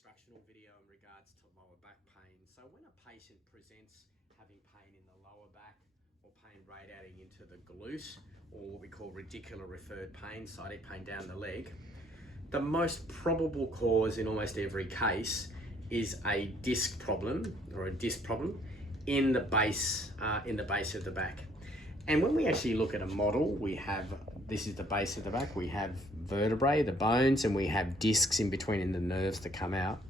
instructional video in regards to lower back pain. So when a patient presents having pain in the lower back or pain radiating into the glute, or what we call radicular referred pain, sciatic pain down the leg, the most probable cause in almost every case is a disc problem or a disc problem in the base of the back. And when we actually look at a model, we have, this is the base of the back, we have vertebrae, the bones, and we have discs in between and the nerves that come out.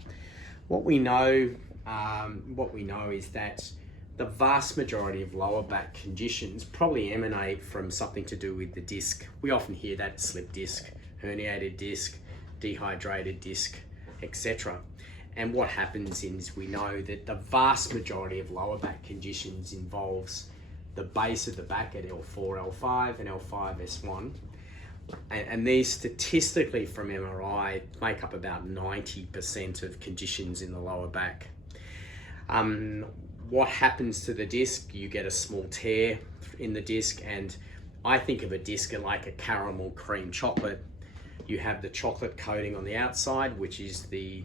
What we know is that the vast majority of lower back conditions probably emanate from something to do with the disc. We often hear that slip disc, herniated disc, dehydrated disc, etc. And what happens is we know that the vast majority of lower back conditions involves the base of the back at L4, L5 and L5, S1. And these statistically from MRI make up about 90% of conditions in the lower back. What happens to the disc? You get a small tear in the disc, and I think of a disc like a caramel cream chocolate. You have the chocolate coating on the outside, which is the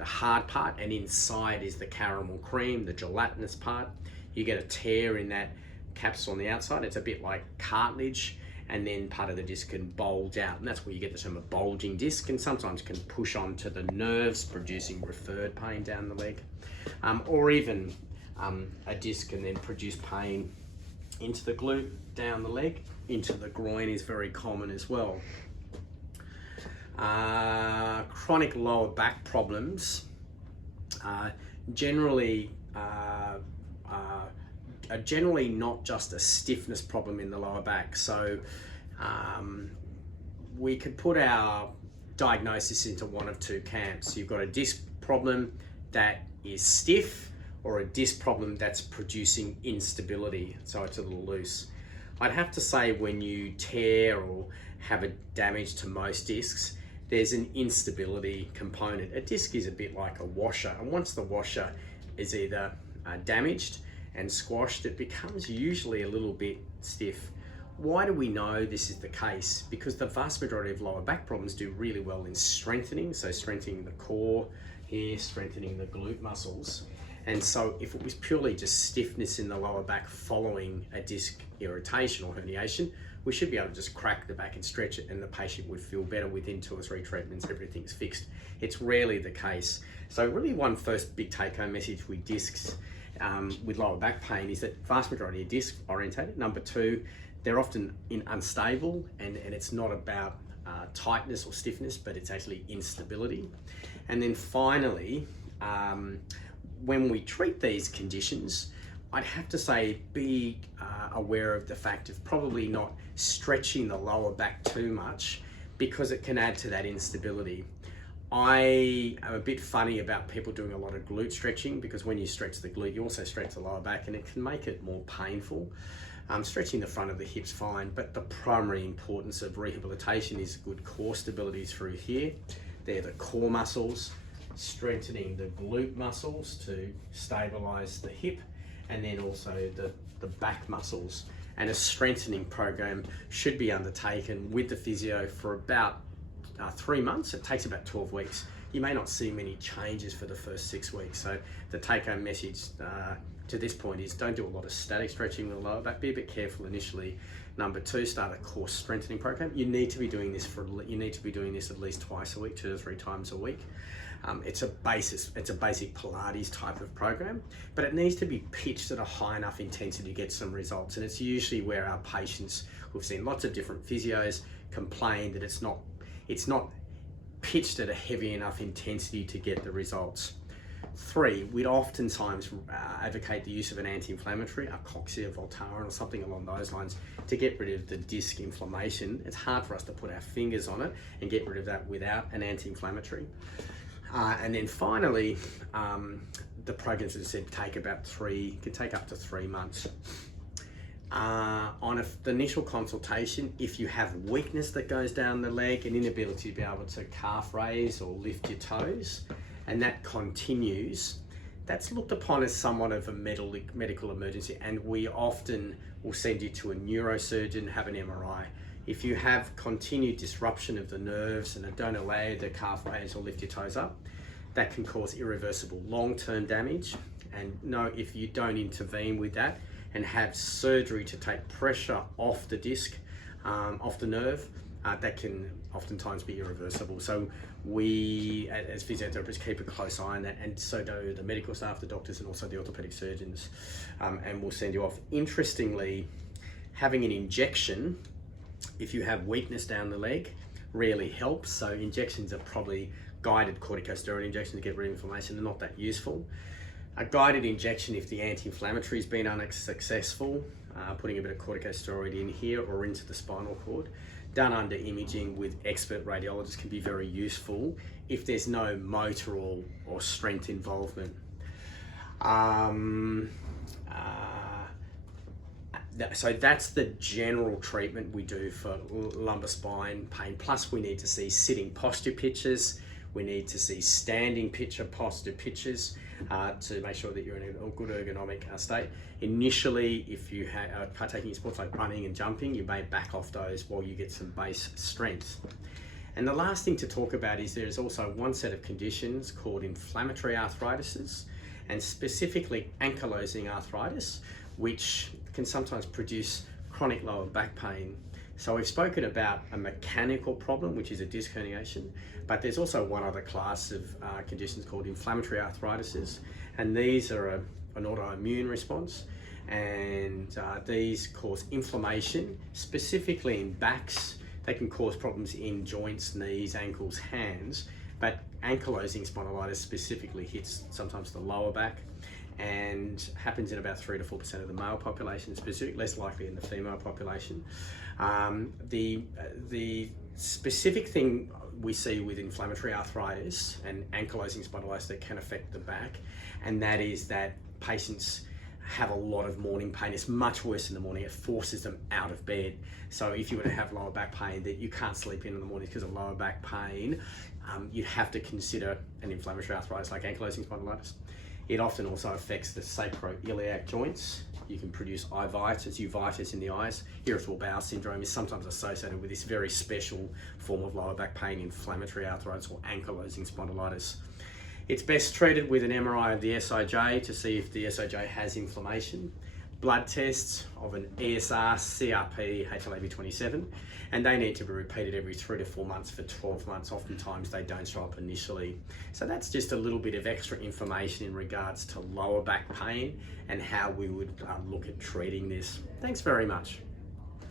hard part, and inside is the caramel cream, the gelatinous part. You get a tear in that capsule on the outside. It's a bit like cartilage, and then part of the disc can bulge out, and that's where you get the term a bulging disc, and sometimes can push onto the nerves, producing referred pain down the leg, or even a disc can then produce pain into the glute, down the leg, into the groin is very common as well. Chronic lower back problems are generally not just a stiffness problem in the lower back. So we could put our diagnosis into one of two camps. You've got a disc problem that is stiff, or a disc problem that's producing instability, so it's a little loose. I'd have to say when you tear or have a damage to most discs, there's an instability component. A disc is a bit like a washer, and once the washer is either damaged and squashed, it becomes usually a little bit stiff. Why do we know this is the case? Because the vast majority of lower back problems do really well in strengthening, so strengthening the core here, strengthening the glute muscles. And so if it was purely just stiffness in the lower back following a disc irritation or herniation, we should be able to just crack the back and stretch it, and the patient would feel better within 2 or 3 treatments, everything's fixed. It's rarely the case. So really one first big take-home message with discs with lower back pain is that vast majority are disc orientated. Number 2, they're often unstable, and it's not about tightness or stiffness, but it's actually instability. And then finally, when we treat these conditions, I'd have to say be aware of the fact of probably not stretching the lower back too much, because it can add to that instability. I am a bit funny about people doing a lot of glute stretching, because when you stretch the glute, you also stretch the lower back, and it can make it more painful. Stretching the front of the hips fine, but the primary importance of rehabilitation is good core stability through here. They're the core muscles, strengthening the glute muscles to stabilize the hip, and then also the back muscles. And a strengthening program should be undertaken with the physio for about 3 months. It takes about 12 weeks. You may not see many changes for the first 6 weeks. So the take-home message to this point is don't do a lot of static stretching with the lower back. Be a bit careful initially. Number 2, start a core strengthening program. You need to be doing this at least twice a week, 2 to 3 times a week. It's a basic Pilates type of program, but it needs to be pitched at a high enough intensity to get some results. And it's usually where our patients, who've seen lots of different physios, complain that it's not pitched at a heavy enough intensity to get the results. 3, we'd oftentimes advocate the use of an anti-inflammatory, a Coxia, Voltaren, or something along those lines, to get rid of the disc inflammation. It's hard for us to put our fingers on it and get rid of that without an anti-inflammatory. And then finally, the programs, as I said, can take up to 3 months. On the initial consultation, if you have weakness that goes down the leg, an inability to be able to calf raise or lift your toes, and that continues, that's looked upon as somewhat of a medical emergency, and we often will send you to a neurosurgeon, have an MRI. If you have continued disruption of the nerves and don't allow you to calf raise or lift your toes up, that can cause irreversible long-term damage. And no, if you don't intervene with that and have surgery to take pressure off the disc, off the nerve, that can oftentimes be irreversible. So we, as physiotherapists, keep a close eye on that, and so do the medical staff, the doctors, and also the orthopedic surgeons, and we'll send you off. Interestingly, having an injection, if you have weakness down the leg, really helps. So injections are probably guided corticosteroid injections to get rid of inflammation. They're not that useful. A guided injection, if the anti-inflammatory has been unsuccessful, putting a bit of corticosteroid in here or into the spinal cord, done under imaging with expert radiologists, can be very useful if there's no motor or strength involvement. So that's the general treatment we do for lumbar spine pain. Plus we need to see sitting posture pictures. We need to see standing posture pictures to make sure that you're in a good ergonomic state. Initially, if you are partaking in sports like running and jumping, you may back off those while you get some base strength. And the last thing to talk about is there's also one set of conditions called inflammatory arthritis, and specifically ankylosing arthritis, which can sometimes produce chronic lower back pain. So we've spoken about a mechanical problem, which is a disc herniation, but there's also one other class of conditions called inflammatory arthritis, and these are an autoimmune response, and these cause inflammation, specifically in backs. They can cause problems in joints, knees, ankles, hands, but ankylosing spondylitis specifically hits sometimes the lower back, and happens in about 3 to 4% of the male population, specifically less likely in the female population. The specific thing we see with inflammatory arthritis and ankylosing spondylitis that can affect the back, and that is that patients have a lot of morning pain. It's much worse in the morning. It forces them out of bed. So if you were to have lower back pain that you can't sleep in the morning because of lower back pain, you'd have to consider an inflammatory arthritis like ankylosing spondylitis. It often also affects the sacroiliac joints. You can produce uveitis in the eyes. Irritable bowel syndrome is sometimes associated with this very special form of lower back pain, inflammatory arthritis or ankylosing spondylitis. It's best treated with an MRI of the SIJ to see if the SIJ has inflammation, blood tests of an ESR, CRP, HLA-B27, and they need to be repeated every 3 to 4 months for 12 months. Oftentimes they don't show up initially. So that's just a little bit of extra information in regards to lower back pain and how we would look at treating this. Thanks very much.